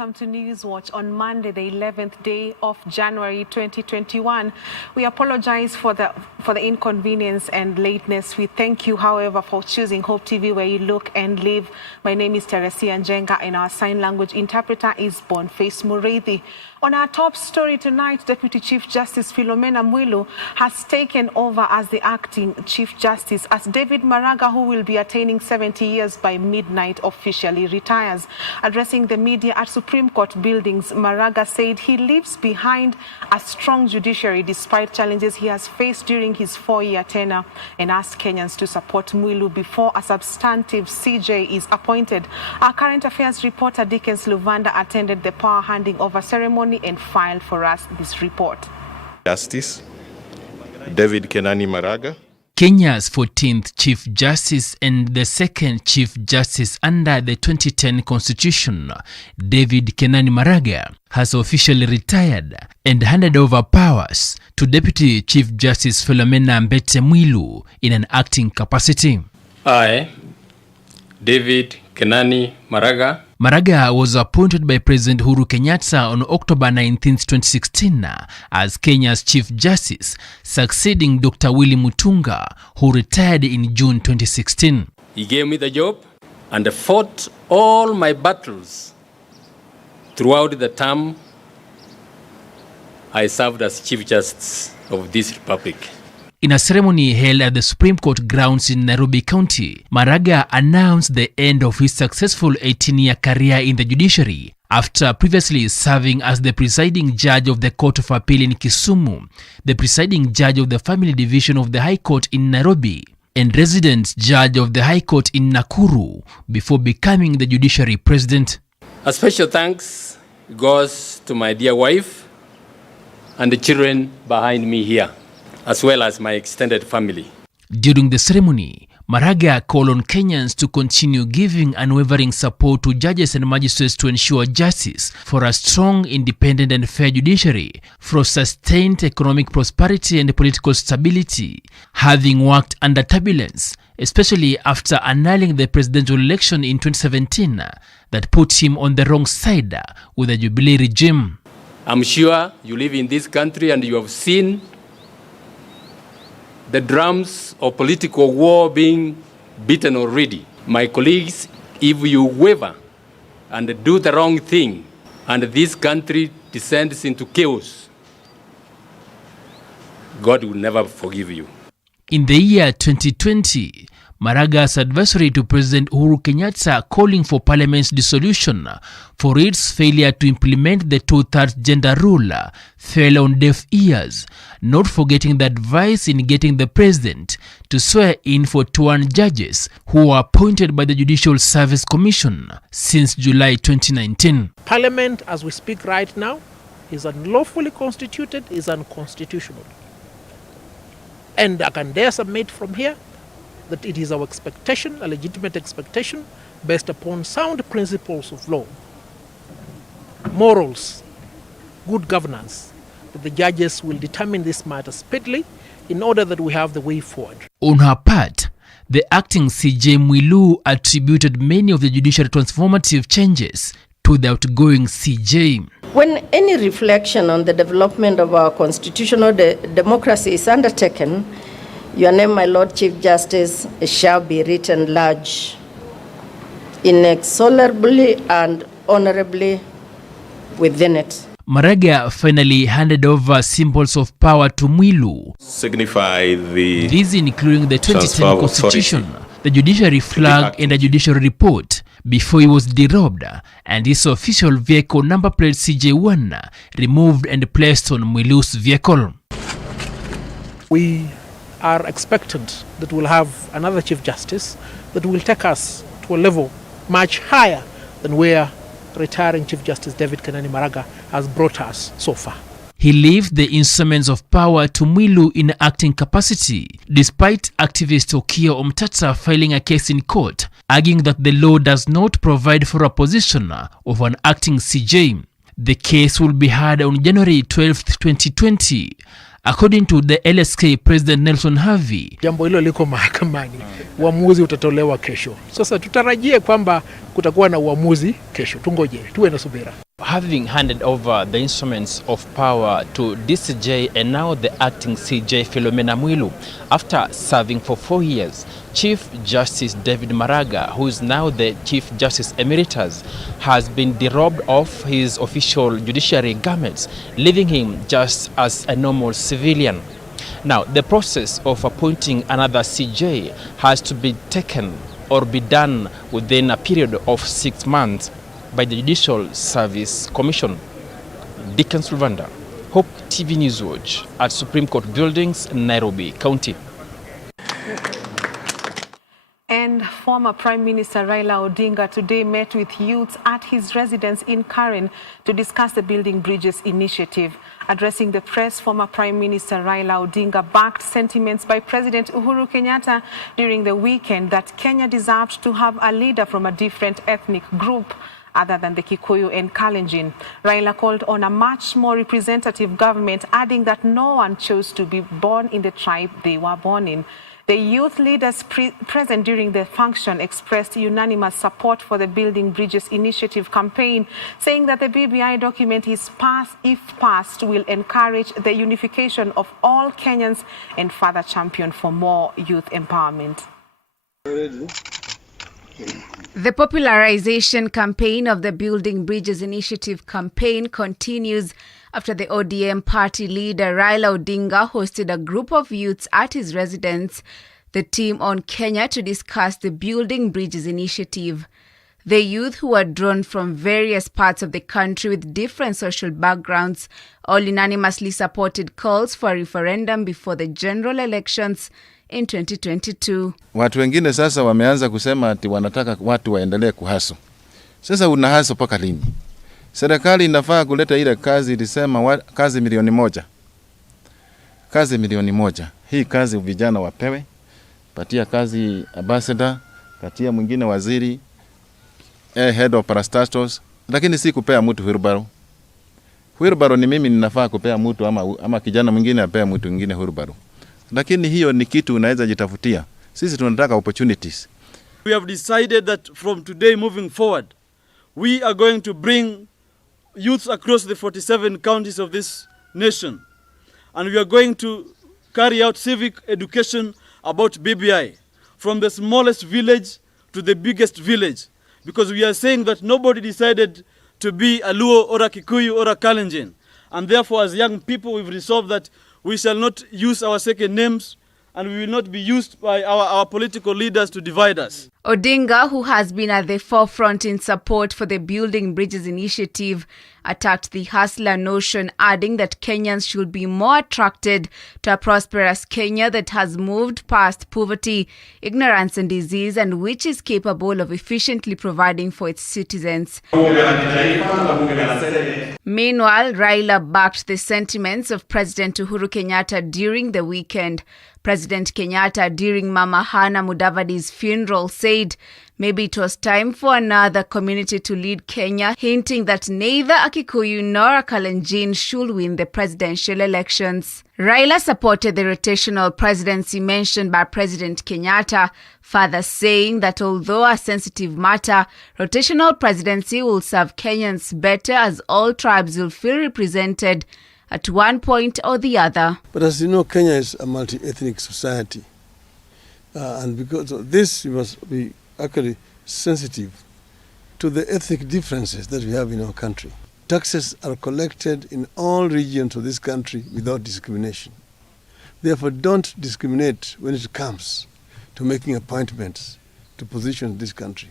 welcome to Newswatch on Monday, the 11th day of January 2021. We apologize for the inconvenience and lateness. We thank you, however, for choosing Hope TV, where you look and live. My name is Teresia Njenga, and our sign language interpreter is Boniface Mureithi. On our top story tonight, Deputy Chief Justice Philomena Mwilu has taken over as the acting Chief Justice, as David Maraga, who will be attaining 70 years by midnight, officially retires. Addressing the media at Supreme Court buildings, Maraga said he leaves behind a strong judiciary despite challenges he has faced during his 4-year tenure, and asked Kenyans to support Mwilu before a substantive CJ is appointed. Our current affairs reporter Dickens Luvanda attended the power handing over ceremony and filed for us this report. Justice David Kenani Maraga, Kenya's 14th Chief Justice and the second Chief Justice under the 2010 Constitution, David Kenani Maraga, has officially retired and handed over powers to Deputy Chief Justice Philomena Mwilu in an acting capacity. I, David Kenani Maraga. Maraga was appointed by President Uhuru Kenyatta on October 19, 2016 as Kenya's Chief Justice, succeeding Dr. Willy Mutunga, who retired in June 2016. He gave me the job and fought all my battles throughout the term I served as Chief Justice of this Republic. In a ceremony held at the Supreme Court grounds in Nairobi County, Maraga announced the end of his successful 18-year career in the judiciary after previously serving as the presiding judge of the Court of Appeal in Kisumu, the presiding judge of the Family Division of the High Court in Nairobi, and resident judge of the High Court in Nakuru before becoming the judiciary president. A special thanks goes to my dear wife and the children behind me here, as well as my extended family. During the ceremony, Maraga called on Kenyans to continue giving unwavering support to judges and magistrates to ensure justice, for a strong, independent and fair judiciary, for sustained economic prosperity and political stability, having worked under turbulence, especially after annulling the presidential election in 2017 that put him on the wrong side with the Jubilee regime. I'm sure you live in this country and you have seen the drums of political war being beaten already. My colleagues, if you waver and do the wrong thing and this country descends into chaos, God will never forgive you. In the year 2020, Maraga's adversary to President Uhuru Kenyatta calling for Parliament's dissolution for its failure to implement the 2/3 gender rule fell on deaf ears, not forgetting the advice in getting the president to swear in for 21 judges who were appointed by the Judicial Service Commission since July 2019. Parliament, as we speak right now, is unlawfully constituted, is unconstitutional. And I can dare submit from here that it is our expectation, a legitimate expectation, based upon sound principles of law, morals, good governance, that the judges will determine this matter speedily in order that we have the way forward. On her part, the acting CJ Mwilu attributed many of the judiciary transformative changes to the outgoing CJ. When any reflection on the development of our constitutional democracy is undertaken, your name, my Lord Chief Justice, shall be written large, inexorably and honorably within it. Maraga finally handed over symbols of power to Mwilu. signify the These including the 2010 Constitution, the judiciary flag and a judiciary report, before he was derobed and his official vehicle number plate CJ1 removed and placed on Mwilu's vehicle. We are expectant that we'll have another Chief Justice that will take us to a level much higher than where retiring Chief Justice David Kenani Maraga has brought us so far. He left the instruments of power to Mwilu in acting capacity, despite activist Okiya Omtata filing a case in court, arguing that the law does not provide for a position of an acting CJ. The case will be heard on January 12, 2020. According to the LSK President Nelson Havi, Jambo hilo liko mahakamani. Uamuzi utatolewa kesho. Sasa tutarajie kwamba kutakuwa na uamuzi kesho. Tungoje, tuwe na subira. Having handed over the instruments of power to DCJ and now the acting CJ Philomena Mwilu, after serving for 4 years, Chief Justice David Maraga, who is now the Chief Justice Emeritus, has been derobed of his official judiciary garments, leaving him just as a normal civilian. Now, the process of appointing another CJ has to be taken or be done within a period of 6 months by the Judicial Service Commission. Dickens Luvanda, Hope TV Newswatch at Supreme Court Buildings, Nairobi County. And former Prime Minister Raila Odinga today met with youths at his residence in Karen to discuss the Building Bridges initiative. Addressing the press, former Prime Minister Raila Odinga backed sentiments by President Uhuru Kenyatta during the weekend that Kenya deserved to have a leader from a different ethnic group other than the Kikuyu and Kalenjin. Raila called on a much more representative government, adding that no one chose to be born in the tribe they were born in. The youth leaders present during the function expressed unanimous support for the Building Bridges initiative campaign, saying that the BBI document is if passed, will encourage the unification of all Kenyans and further champion for more youth empowerment. The popularization campaign of the Building Bridges initiative campaign continues after the ODM party leader Raila Odinga hosted a group of youths at his residence, the Team on Kenya, to discuss the Building Bridges initiative. The youth, who were drawn from various parts of the country with different social backgrounds, all unanimously supported calls for a referendum before the general elections in 2022. Watu wengine sasa wameanza kusema ati wanataka watu waendelee kuhaso. Sasa unahaso paka lini? Serikali inafaa kuleta ile kazi ilisema kazi milioni 1. Kazi milioni 1. Hii kazi vijana wapewe. Patia kazi ambassador, patia mwingine waziri, head of parastatos, lakini si kupea mtu wheelbarrow. Wheelbarrow ni mimi ninafaa kupea mtu ama kijana mwingine apea mtu mwingine wheelbarrow. Lakini hiyo ni kitu unaweza jitafutia. Sisi tunataka opportunities. We have decided that from today moving forward, we are going to bring youths across the 47 counties of this nation. And we are going to carry out civic education about BBI, from the smallest village to the biggest village. Because we are saying that nobody decided to be a Luo or a Kikuyu or a Kalenjin. And therefore, as young people, we've resolved that we shall not use our second names, and we will not be used by our political leaders to divide us. Odinga, who has been at the forefront in support for the Building Bridges initiative, attacked the hustler notion, adding that Kenyans should be more attracted to a prosperous Kenya that has moved past poverty, ignorance and disease, and which is capable of efficiently providing for its citizens. Meanwhile, Raila backed the sentiments of President Uhuru Kenyatta during the weekend. President Kenyatta, during Mama Hana Mudavadi's funeral, said maybe it was time for another community to lead Kenya, hinting that neither a Kikuyu nor a Kalenjin should win the presidential elections. Raila supported the rotational presidency mentioned by President Kenyatta, further saying that although a sensitive matter, rotational presidency will serve Kenyans better as all tribes will feel represented at one point or the other. But as you know, Kenya is a multi-ethnic society. And because of this, we must be actually sensitive to the ethnic differences that we have in our country. Taxes are collected in all regions of this country without discrimination. Therefore, don't discriminate when it comes to making appointments to position this country.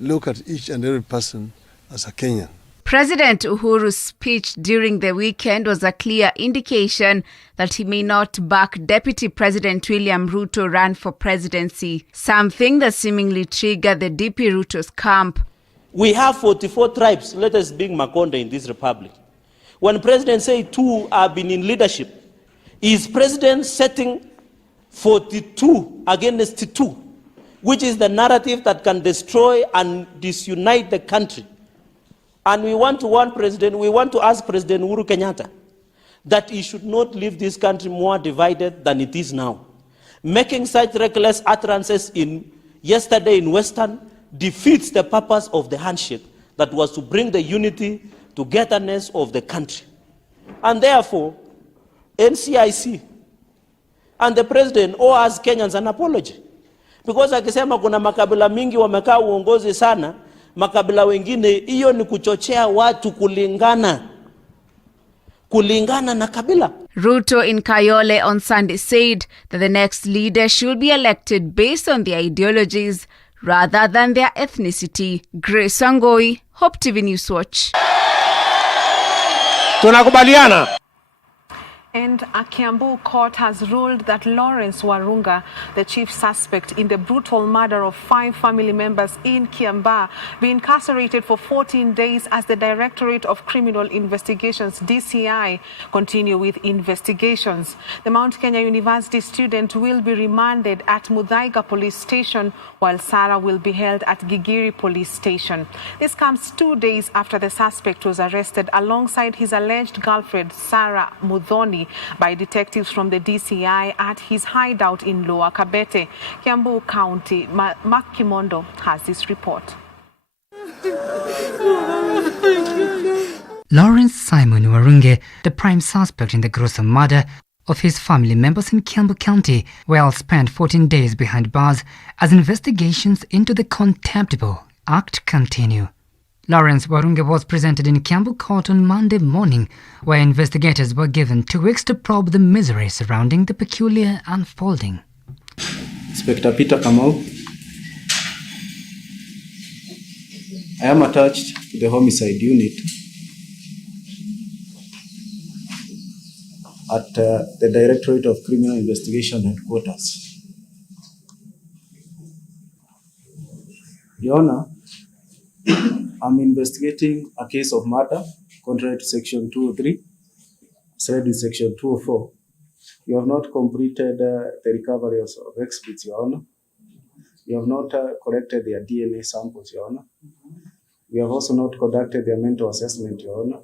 Look at each and every person as a Kenyan. President Uhuru's speech during the weekend was a clear indication that he may not back Deputy President William Ruto run for presidency, something that seemingly triggered the DP Ruto's camp. We have 44 tribes, let us bring Makonde in this republic. When President says 2 have been in leadership, is President setting 42 against 2, which is the narrative that can destroy and disunite the country. And we want to warn President, we want to ask President Uhuru Kenyatta that he should not leave this country more divided than it is now. Making such reckless utterances yesterday in Western defeats the purpose of the handshake that was to bring the unity togetherness of the country. And therefore, NCIC and the president owe us Kenyans an apology. Because akisema kuna makabila mingi wamekaa uongozi sana, makabila wengine, hiyo ni kuchochea watu kulingana na kabila. Ruto in Kayole on Sunday said that the next leader should be elected based on their ideologies rather than their ethnicity. Grace Wangoi, Hope TV Newswatch. Tunakubaliana. And a Kiambu court has ruled that Lawrence Warunga, the chief suspect in the brutal murder of 5 family members in Kiambaa, be incarcerated for 14 days as the Directorate of Criminal Investigations, DCI, continue with investigations. The Mount Kenya University student will be remanded at Muthaiga Police Station, while Sarah will be held at Gigiri Police Station. This comes 2 days after the suspect was arrested alongside his alleged girlfriend, Sarah Muthoni, by detectives from the DCI at his hideout in Lower Kabete, Kiambu County. Mark Kimondo has this report. Lawrence Simon Warunge, the prime suspect in the gruesome murder of his family members in Kiambu County, will spend 14 days behind bars as investigations into the contemptible act continue. Lawrence Warunge was presented in Kiambu Court on Monday morning, where investigators were given 2 weeks to probe the misery surrounding the peculiar unfolding. Inspector Peter Kamau, I am attached to the homicide unit at the Directorate of Criminal Investigation headquarters. Your Honor, I'm investigating a case of murder contrary to Section 203, said in Section 204. You have not completed the recovery of exhibits, Your Honor. You have not collected their DNA samples, Your Honor. We have also not conducted their mental assessment, Your Honor.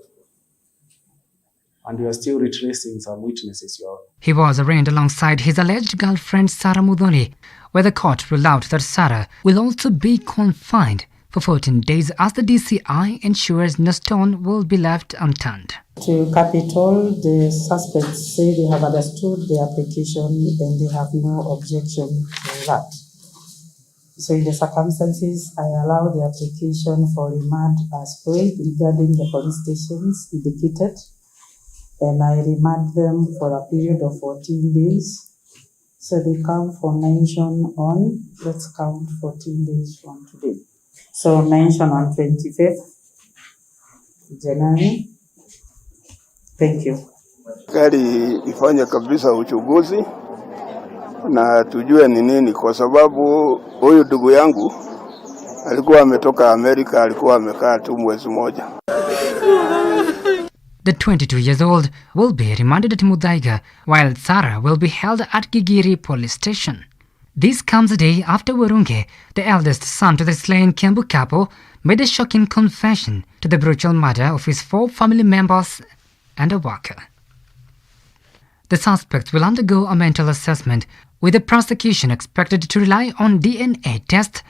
And we are still retracing some witnesses, Your Honor. He was arraigned alongside his alleged girlfriend, Sarah Muthoni, where the court ruled out that Sarah will also be confined for 14 days as the DCI ensures no stone will be left unturned. To Capitol, the suspects say they have understood the application and they have no objection to that. So in the circumstances, I allow the application for remand as prayed regarding the police stations indicated, and I remand them for a period of 14 days. So they come for mention on, let's count 14 days from today. So mention on 25th January. Thank you. Serikali ifanye kabisa uchunguzi na tujue ni nini, kwa sababu huyu ndugu yangu alikuwa ametoka Amerika, alikuwa amekaa tu mwezi mmoja. The 22 years old will be remanded at Muthaiga, while Sarah will be held at Gigiri Police Station. This comes a day after Warunge, the eldest son to the slain Kiambu couple, made a shocking confession to the brutal murder of his 4 family members and a worker. The suspects will undergo a mental assessment, with the prosecution expected to rely on DNA tests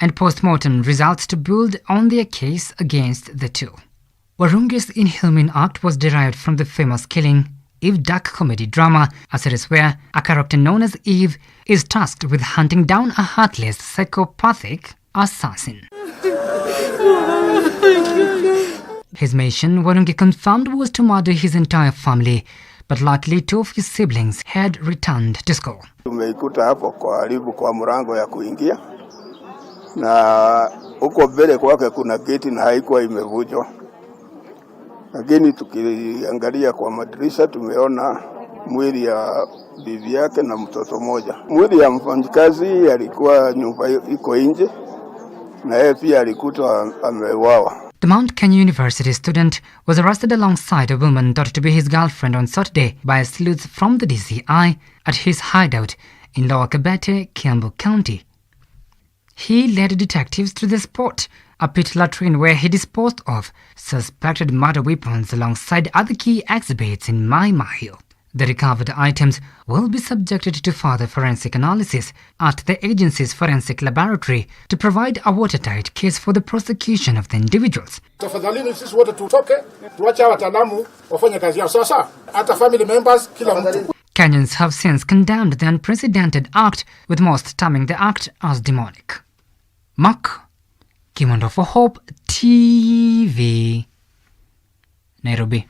and post-mortem results to build on their case against the two. Warunge's inhuman act was derived from the famous killing Eve dark comedy drama, a series where a character known as Eve is tasked with hunting down a heartless, psychopathic assassin. His mission, Warunge confirmed, was to murder his entire family, but luckily 2 of his siblings had returned to school. Tumeikuta hapo karibu kwa mlango ya kuingia, na huko mbele kwake kuna geti na haikuwa imevunjwa. Lakini tukiangalia kwa madirisha tumeona mwili ya bibi yake na mtoto mmoja. Mwili ya mfanyikazi alikuwa nyumba iko nje na yeye pia alikutwa ameuawa. The Mount Kenya University student was arrested alongside a woman thought to be his girlfriend on Saturday by sleuths from the DCI at his hideout in Lower Kabete, Kiambu County. He led detectives to the spot, a pit latrine where he disposed of suspected murder weapons alongside other key exhibits in Mai Mahill. The recovered items will be subjected to further forensic analysis at the agency's forensic laboratory to provide a watertight case for the prosecution of the individuals. Tafadhalini sisi wote tutoke, tuache wataalamu wafanye kazi yao sasa, hata family members kila mtu. Kenyans have since condemned the unprecedented act, with most terming the act as demonic. Mark Kimondo for Hope TV, Nairobi.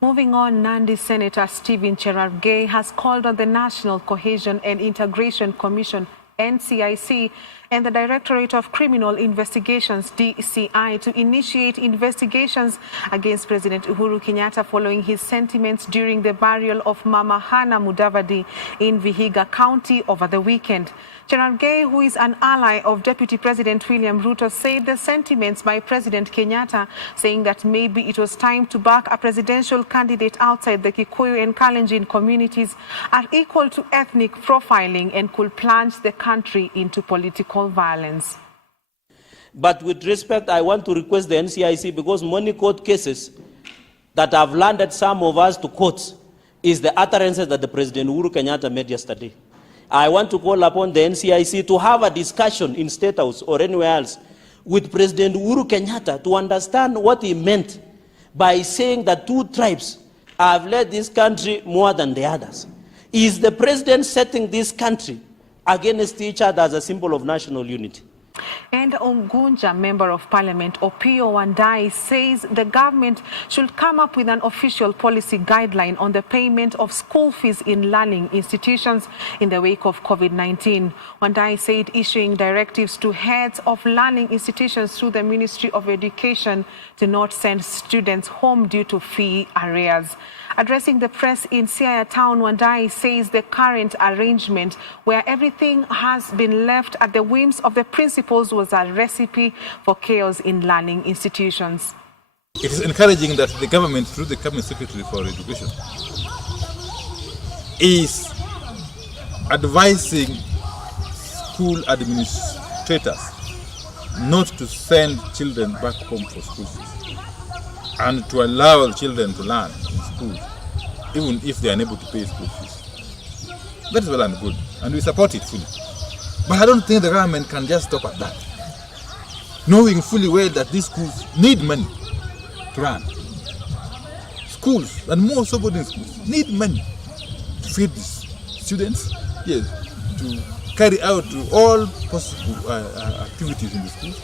Moving on, Nandi Senator Stephen Cherargei has called on the National Cohesion and Integration Commission, NCIC, and the Directorate of Criminal Investigations, DCI, to initiate investigations against President Uhuru Kenyatta following his sentiments during the burial of Mama Hana Mudavadi in Vihiga County over the weekend. Cherargei, who is an ally of Deputy President William Ruto, said the sentiments by President Kenyatta, saying that maybe it was time to back a presidential candidate outside the Kikuyu and Kalenjin communities, are equal to ethnic profiling and could plunge the country into political violence. But with respect, I want to request the NCIC, because many court cases that have landed some of us to courts is the utterances that the President Uhuru Kenyatta made yesterday. I want to call upon the NCIC to have a discussion in State House or anywhere else with President Uhuru Kenyatta to understand what he meant by saying that two tribes have led this country more than the others. Is the president setting this country against each other as a symbol of national unity? And Ungunja Member of Parliament Opiyo Wandayi says the government should come up with an official policy guideline on the payment of school fees in learning institutions in the wake of COVID-19. Wandayi said issuing directives to heads of learning institutions through the Ministry of Education to not send students home due to fee arrears. Addressing the press in Siaya Town, Wandayi says the current arrangement, where everything has been left at the whims of the principals, was a recipe for chaos in learning institutions. It is encouraging that the government, through the Cabinet Secretary for Education, is advising school administrators not to send children back home for school fees and to allow children to learn in school, even if they are unable to pay school fees. That is well and good, and we support it fully. But I don't think the government can just stop at that, knowing fully well that these schools need money to run. Schools, and more so boarding schools, need money to feed these students, yes, to carry out all possible activities in the schools.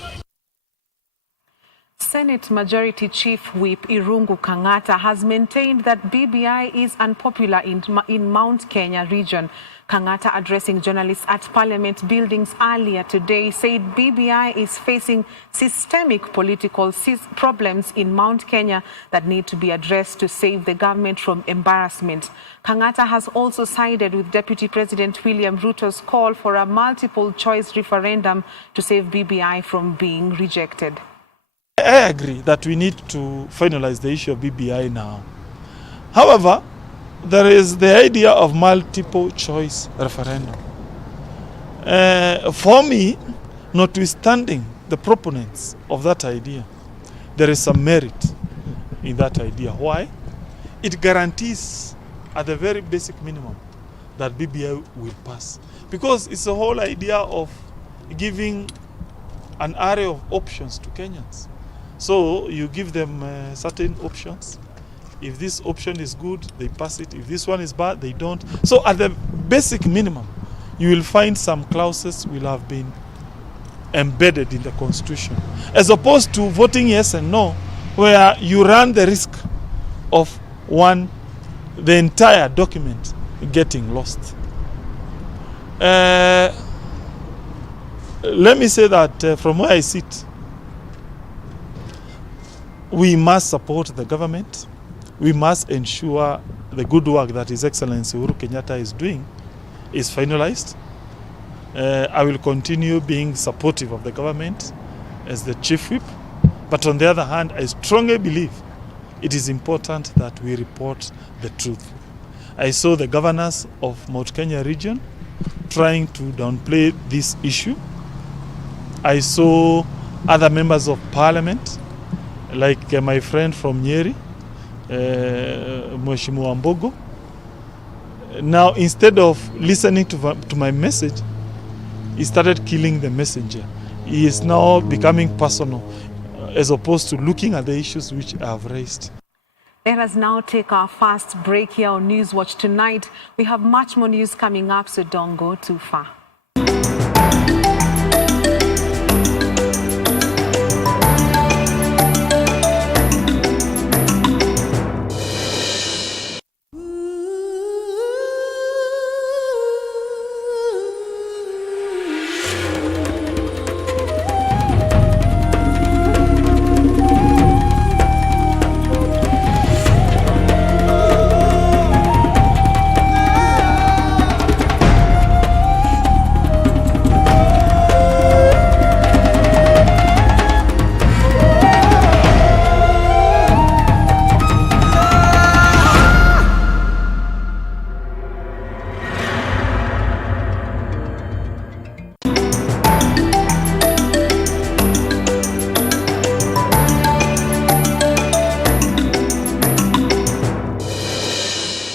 Senate Majority Chief Whip Irungu Kang'ata has maintained that BBI is unpopular in Mount Kenya region. Kang'ata, addressing journalists at Parliament buildings earlier today, said BBI is facing systemic political problems in Mount Kenya that need to be addressed to save the government from embarrassment. Kang'ata has also sided with Deputy President William Ruto's call for a multiple choice referendum to save BBI from being rejected. I agree that we need to finalize the issue of BBI now. However, there is the idea of multiple choice referendum. For me, notwithstanding the proponents of that idea, there is some merit in that idea. Why? It guarantees at the very basic minimum that BBI will pass. Because it's the whole idea of giving an array of options to Kenyans. So you give them certain options. If this option is good, they pass it. If this one is bad, they don't. So at the basic minimum, you will find some clauses will have been embedded in the Constitution, as opposed to voting yes and no, where you run the risk of the entire document getting lost. Let me say that from where I sit, we must support the government. We must ensure the good work that His Excellency Uhuru Kenyatta is doing is finalized. I will continue being supportive of the government as the chief whip. But on the other hand, I strongly believe it is important that we report the truth. I saw the governors of Mount Kenya region trying to downplay this issue. I saw other members of parliament, like my friend from Nyeri, Mheshimiwa Mbogo. Now, instead of listening to my message, he started killing the messenger. He is now becoming personal, as opposed to looking at the issues which I have raised. Let us now take our first break here on Newswatch Tonight. We have much more news coming up, so don't go too far.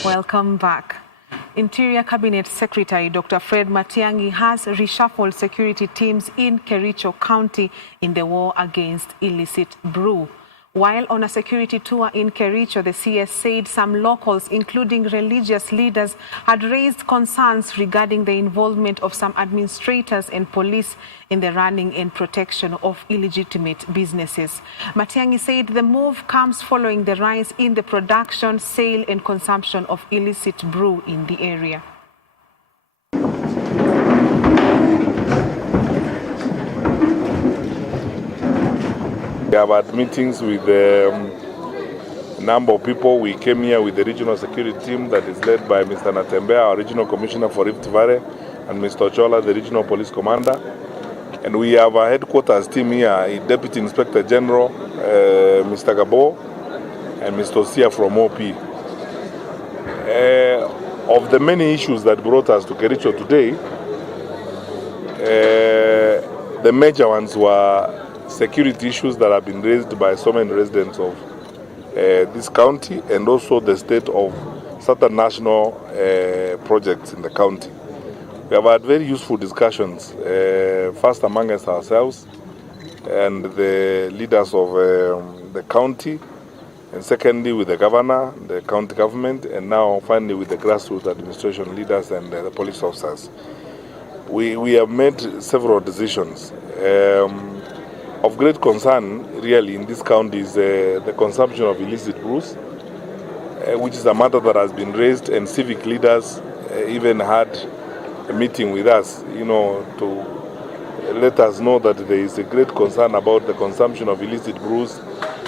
Welcome back. Interior Cabinet Secretary Dr. Fred Matiang'i has reshuffled security teams in Kericho County in the war against illicit brew. While on a security tour in Kericho, the CS said some locals, including religious leaders, had raised concerns regarding the involvement of some administrators and police in the running and protection of illegitimate businesses. Matiang'i said the move comes following the rise in the production, sale and consumption of illicit brew in the area. We have had meetings with a number of people. We came here with the regional security team that is led by Mr. Natembeya, our regional commissioner for Rift Valley, and Mr. Chola, the regional police commander. And we have a headquarters team here, Deputy Inspector General, Mr. Gabo, and Mr. Sia from OP. Of the many issues that brought us to Kericho today, the major ones were security issues that have been raised by so many residents of this county, and also the state of certain national projects in the county. We have had very useful discussions, first amongst ourselves and the leaders of the county, and secondly with the governor, the county government, and now finally with the grassroots administration leaders and the police officers. We have made several decisions. Of great concern, really, in this county is the consumption of illicit brews, which is a matter that has been raised, and civic leaders even had a meeting with us, to let us know that there is a great concern about the consumption of illicit brews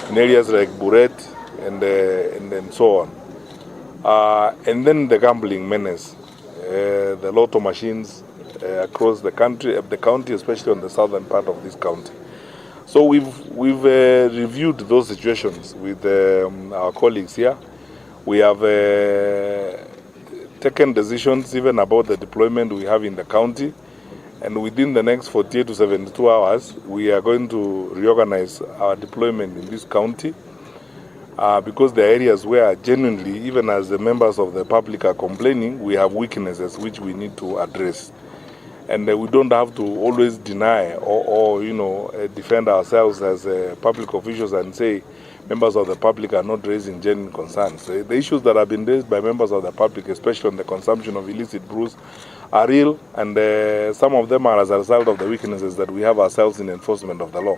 in areas like Buret and so on. And then the gambling menace, the lotto machines across the county, especially on the southern part of this county. So we've reviewed those situations with our colleagues here. We have taken decisions even about the deployment we have in the county, and within the next 48 to 72 hours, we are going to reorganize our deployment in this county because the areas where genuinely, even as the members of the public are complaining, we have weaknesses which we need to address. And we don't have to always deny or defend ourselves as public officials and say members of the public are not raising genuine concerns. The issues that have been raised by members of the public, especially on the consumption of illicit brews, are real, and some of them are as a result of the weaknesses that we have ourselves in enforcement of the law.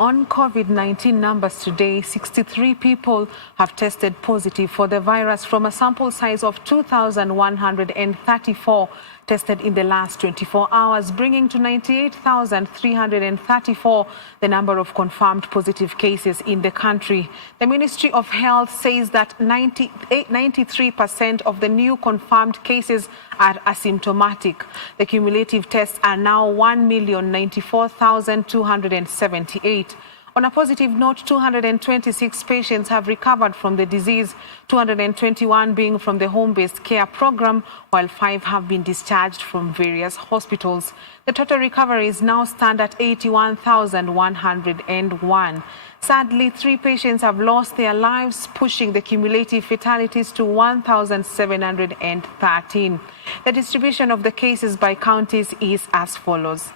On COVID-19 numbers today, 63 people have tested positive for the virus from a sample size of 2,134 tested in the last 24 hours, bringing to 98,334 the number of confirmed positive cases in the country. The Ministry of Health says that 93% of the new confirmed cases are asymptomatic. The cumulative tests are now 1,094,278. On a positive note, 226 patients have recovered from the disease, 221 being from the home-based care program, while 5 have been discharged from various hospitals. The total recoveries now stand at 81,101. Sadly, 3 patients have lost their lives, pushing the cumulative fatalities to 1,713. The distribution of the cases by counties is as follows.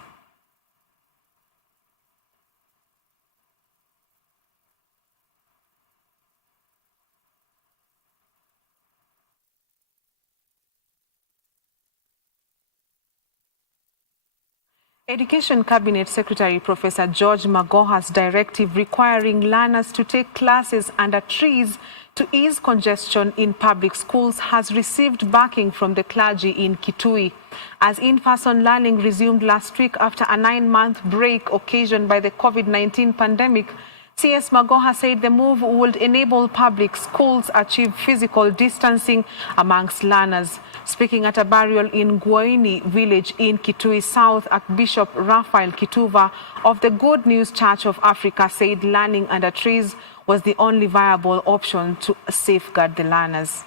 Education Cabinet Secretary Professor George Magoha's directive requiring learners to take classes under trees to ease congestion in public schools has received backing from the clergy in Kitui. As in-person learning resumed last week after a 9-month break occasioned by the COVID-19 pandemic, CS Magoha said the move would enable public schools achieve physical distancing amongst learners. Speaking at a burial in Guaini village in Kitui South, Archbishop Raphael Kituva of the Good News Church of Africa said learning under trees was the only viable option to safeguard the learners.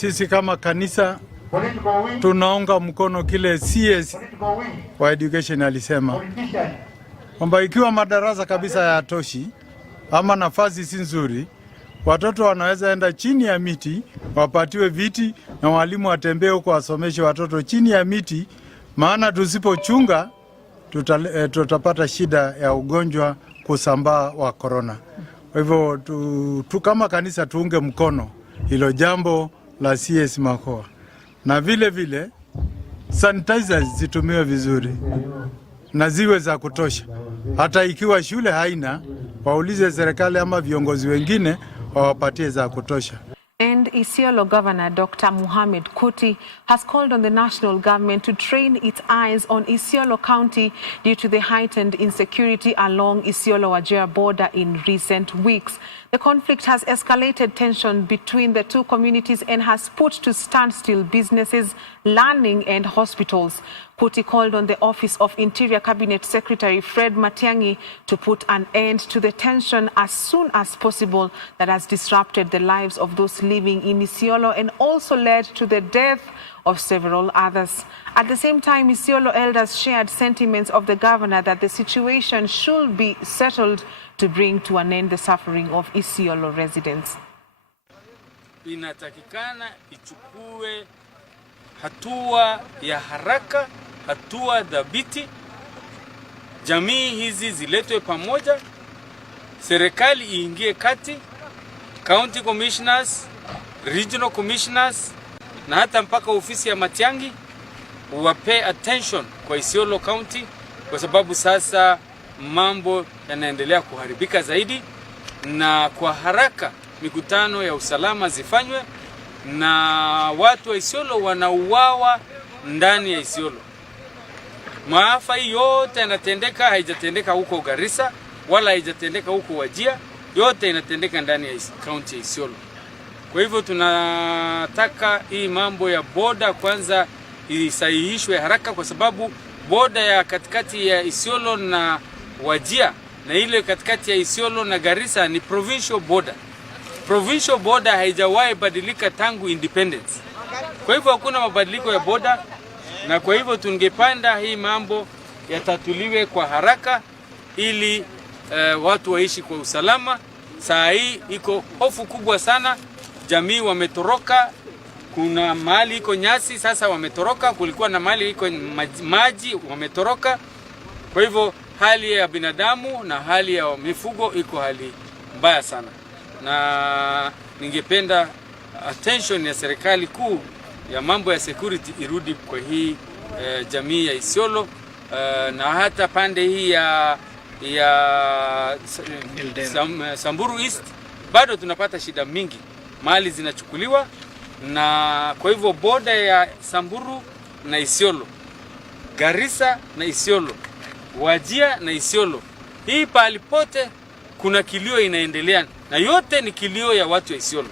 Sisi kama kanisa tunaunga mkono kile CS wa education alisema kwamba ikiwa madarasa kabisa hayatoshi ama nafasi si nzuri, watoto wanaweza enda chini ya miti, wapatiwe viti na walimu watembee huko wasomeshe watoto chini ya miti, maana tusipochunga tutapata shida ya ugonjwa kusambaa wa corona. Kwa hivyo tu kama kanisa tuunge mkono hilo jambo la CS Magoha. Na vile vile sanitizers zitumiwe vizuri na ziwe za kutosha. Hata ikiwa shule haina, waulize serikali ama viongozi wengine wawapatie za kutosha. And Isiolo Governor Dr. Mohamed Kuti has called on the national government to train its eyes on Isiolo County due to the heightened insecurity along Isiolo-Wajir border in recent weeks. The conflict has escalated tension between the two communities and has put to standstill businesses, learning and hospitals. Kuti called on the Office of Interior Cabinet Secretary Fred Matiang'i to put an end to the tension as soon as possible that has disrupted the lives of those living in Isiolo and also led to the death of several others. At the same time, Isiolo elders shared sentiments of the governor that the situation should be settled to bring to an end the suffering of Isiolo residents. Inatakikana ichukue hatua ya haraka, hatua dhabiti, jamii hizi ziletwe pamoja, serikali iingie kati, county commissioners, regional commissioners na hata mpaka ofisi ya Matiang'i pay attention kwa Isiolo County, kwa sababu sasa mambo yanaendelea kuharibika zaidi, na kwa haraka mikutano ya usalama zifanywe, na watu wa Isiolo wanauawa ndani ya Isiolo. Maafa hii yote yanatendeka, haijatendeka huko Garissa wala haijatendeka huko Wajir, yote inatendeka ndani ya county ya Isiolo. Kwa hivyo tunataka hii mambo ya boda kwanza isahihishwe haraka, kwa sababu boda ya katikati ya Isiolo na Wajir na ile katikati ya Isiolo na Garissa ni provincial border. Provincial border haijawahi badilika tangu independence. Kwa hivyo hakuna mabadiliko ya boda, na kwa hivyo tungepanda hii mambo yatatuliwe kwa haraka ili watu waishi kwa usalama. Saa hii iko hofu kubwa sana, jamii wametoroka, kuna mahali iko nyasi sasa wametoroka, kulikuwa na mahali iko maji wametoroka. Kwa hivyo hali ya binadamu na hali ya mifugo iko hali mbaya sana, na ningependa attention ya serikali kuu ya mambo ya security irudi kwa hii jamii ya Isiolo, na hata pande hii ya Samburu East bado tunapata shida mingi, mali zinachukuliwa. Na kwa hivyo boda ya Samburu na Isiolo, Garissa na Isiolo, Wajir na Isiolo, hii pahali pote kuna kilio inaendelea, na yote ni kilio ya watu wa Isiolo.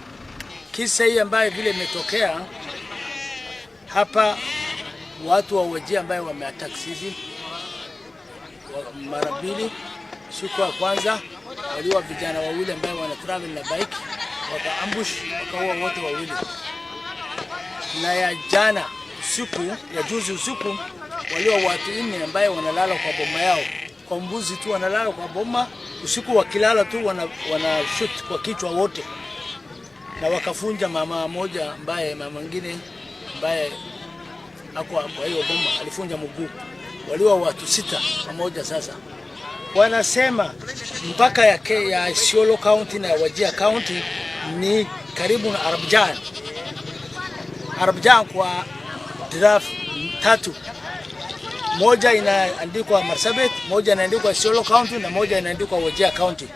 Kisa hii ambayo vile imetokea hapa, watu wa Wajir ambayo wameattack sisi mara mbili, Siku ya kwanza waliwa vijana wawili ambao wana travel na bike, wakaambush wakaua wote wawili. Na ya jana usiku, ya juzi usiku, waliwa watu 4 ambao wanalala kwa boma yao. Kwa mbuzi tu wanalala kwa boma, usiku wakilala tu wana shoot kwa kichwa wote. Na wakafunja mama moja ambaye mama mwingine ambaye hakuwa kwa hiyo boma alifunja mguu. Waliwa watu 6 pamoja sasa. Wanasema mpaka ya Isiolo County na Wajir County ni karibu na Arbjan. Arbjan kwa draft 3. Moja inaandikwa Marsabit, moja inaandikwa Isiolo County na moja inaandikwa Wajir County.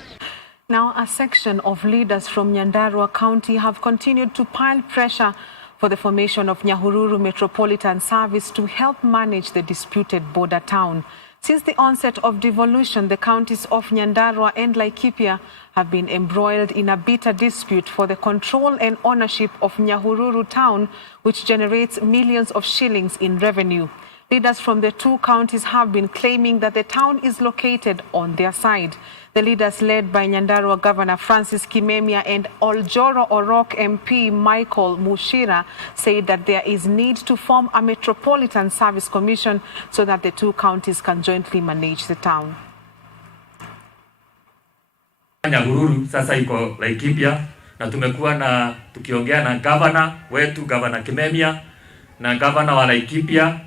Now, a section of leaders from Nyandarua County have continued to pile pressure for the formation of Nyahururu Metropolitan Service to help manage the disputed border town. Since the onset of devolution, the counties of Nyandarua and Laikipia have been embroiled in a bitter dispute for the control and ownership of Nyahururu town, which generates millions of shillings in revenue. Leaders from the 2 counties have been claiming that the town is located on their side. The leaders, led by Nyandarua Governor Francis Kimemia and Oljoro Orok MP Michael Mushira, said that there is need to form a Metropolitan Service Commission so that the 2 counties can jointly manage the town. Nyahururu sasa iko Laikipia na tumekuwa tukiongea na governor wetu, Governor Kimemia, na governor wa Laikipia,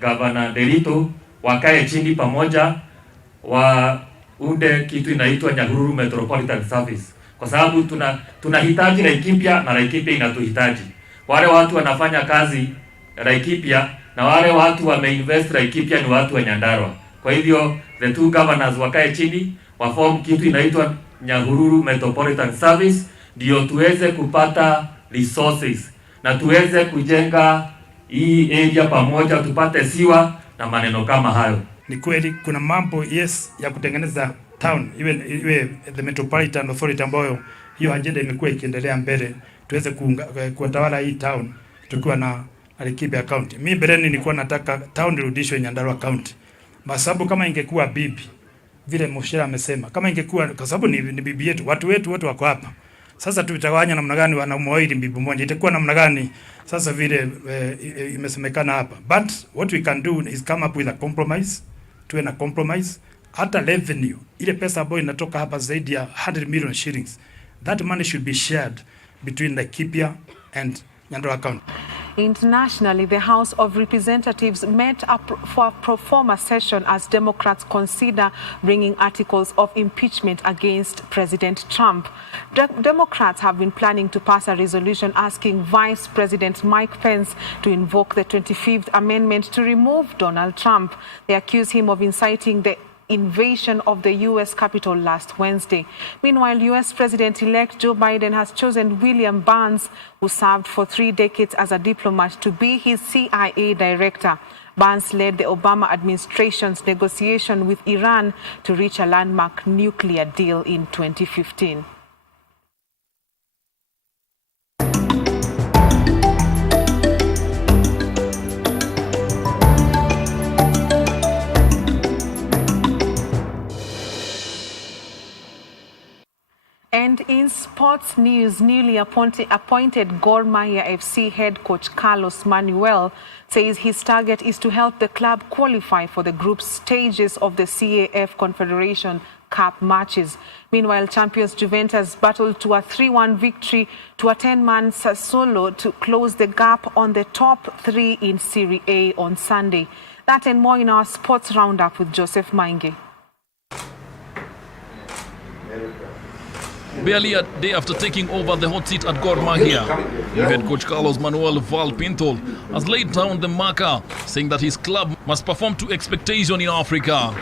Governor Derito, wakae chini pamoja waunde kitu inaitwa Nyahururu Metropolitan Service, kwa sababu tunahitaji Laikipia na Laikipia inatuhitaji. Wale watu wanafanya kazi Laikipia na wale watu wameinvest Laikipia ni watu wa Nyandarua. Kwa hivyo the 2 governors wakae chini waform kitu inaitwa Nyahururu Metropolitan Service, ndio tuweze kupata resources na tuweze kujenga hii area pamoja, tupate siwa na maneno kama hayo. Ni kweli kuna mambo ya kutengeneza town iwe the Metropolitan Authority ambayo hiyo agenda imekuwa ikiendelea mbele, tuweze kuwatawala hii town tukiwa na Laikipia County. Mimi mbeleni nilikuwa nataka town irudishwe Nyandarua County. Masababu kama ingekuwa bibi vile Mushira amesema, kama ingekuwa, kwa sababu ni bibi yetu, watu wetu wote wako hapa. Sasa tutawanya namna gani wanamuoili bibi mmoja? Itakuwa namna gani? Sasa vile imesemekana hapa. But what we can do is come up with a compromise. Tuwe na compromise. Hata revenue, ile pesa ambayo inatoka hapa zaidi ya 100 million shillings, that money should be shared between Laikipia and Nyandarua County. Internationally, the House of Representatives met for a pro forma session as Democrats consider bringing articles of impeachment against President Trump. Democrats have been planning to pass a resolution asking Vice President Mike Pence to invoke the 25th Amendment to remove Donald Trump. They accuse him of inciting the invasion of the U.S. Capitol last Wednesday. Meanwhile, U.S. President-elect Joe Biden has chosen William Burns, who served for 3 decades as a diplomat, to be his CIA director. Burns led the Obama administration's negotiation with Iran to reach a landmark nuclear deal in 2015. And in sports news, newly appointed Gor Mahia FC head coach Carlos Manuel says his target is to help the club qualify for the group stages of the CAF Confederation Cup matches. Meanwhile, champions Juventus battled to a 3-1 victory to a 10-man Sassuolo to close the gap on the top 3 in Serie A on Sunday. That and more in our sports roundup with Joseph Mainge. Barely a day after taking over the hot seat at Gor Mahia, head coach Carlos Manuel Val Pinto has laid down the marker, saying that his club must perform to expectation in Africa.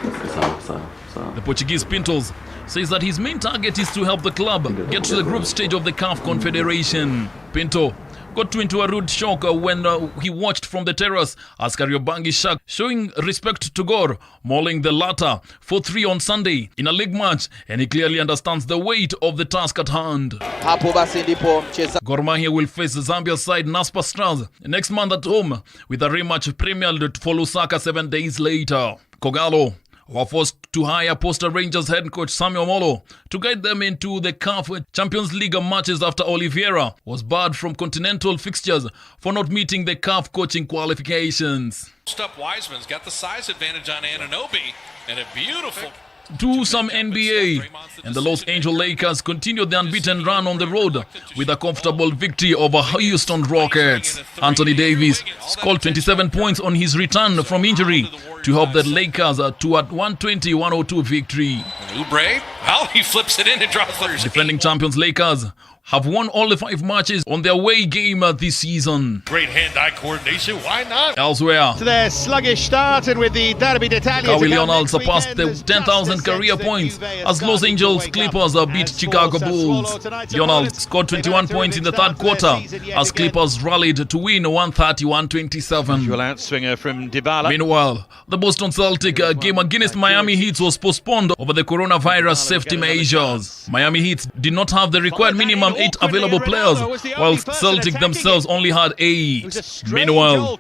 The Portuguese Pintos says that his main target is to help the club get to the group stage of the CAF Confederation. Pinto got into a rude shock when he watched from the terrace as Kariobangi Sharks showing respect to Gor, mauling the latter 4-3 on Sunday in a league match, and he clearly understands the weight of the task at hand. Gor Mahia will face the Zambia side Naspers Stars next month at home, with a rematch Premier League for Lusaka 7 days later. Kogalo were forced to hire Posta Rangers head coach Samuel Molo to guide them into the CAF Champions League matches after Oliveira was barred from continental fixtures for not meeting the CAF coaching qualifications. Up Wiseman's got the size advantage on Anunoby, and a beautiful... To some NBA, and the Los Angeles Lakers continued their unbeaten run on the road with a comfortable victory over Houston Rockets. Anthony Davis scored 27 points on his return from injury to help the Lakers to a 120-102 victory. Oubre, well, he flips it in and draws the... Defending champions Lakers have won all the 5 matches on their away game this season. Great hand-eye coordination, why not? Elsewhere, to their sluggish start, and with the Derby d'Italia, Kawhi Leonard surpassed the 10,000 career points as Los Angeles Clippers beat Chicago Bulls. Leonard scored 21 points in the third quarter as Clippers rallied to win 130-127. Outswinger from Dybala. Meanwhile, the Boston Celtic game against Miami Heat was postponed over the coronavirus safety measures. Miami Heat did not have the required minimum 8 available players, while Celtic themselves only had 8. Meanwhile,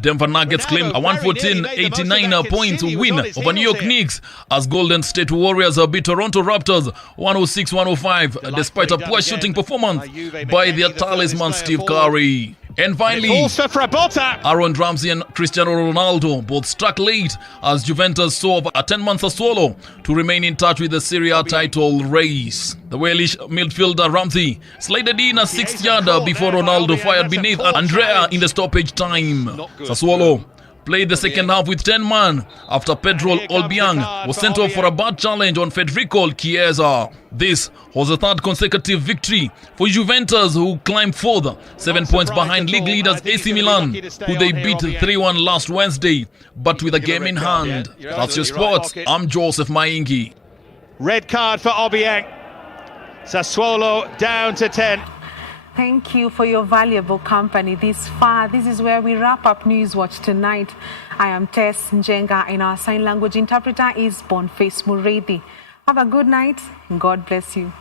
Denver Nuggets claimed a 114-89 points win over New York Knicks as Golden State Warriors beat Toronto Raptors 106-105 despite a poor shooting performance by their talisman Steve Curry. And finally, Aaron Ramsey and Cristiano Ronaldo both struck late as Juventus saw a 10-month swallow to remain in touch with the Serie A title race. The Welsh midfielder Ramsey slided in a 6th yard before Ronaldo fired beneath Andrea in the stoppage time. Sassuolo played the second half with 10 men after Pedro Olbiang was sent off for a bad challenge on Federico Chiesa. This was the 3rd consecutive victory for Juventus, who climbed 4th, 7 points behind league leaders AC Milan, who they beat 3-1 last Wednesday, but with a game in hand. That's your sports. I'm Joseph Maingi. Red card for Obiang. Sassuolo down to 10. Thank you for your valuable company this far. This is where we wrap up Newswatch tonight. I am Tess Njenga, and our sign language interpreter is Boniface Muredi. Have a good night, and God bless you.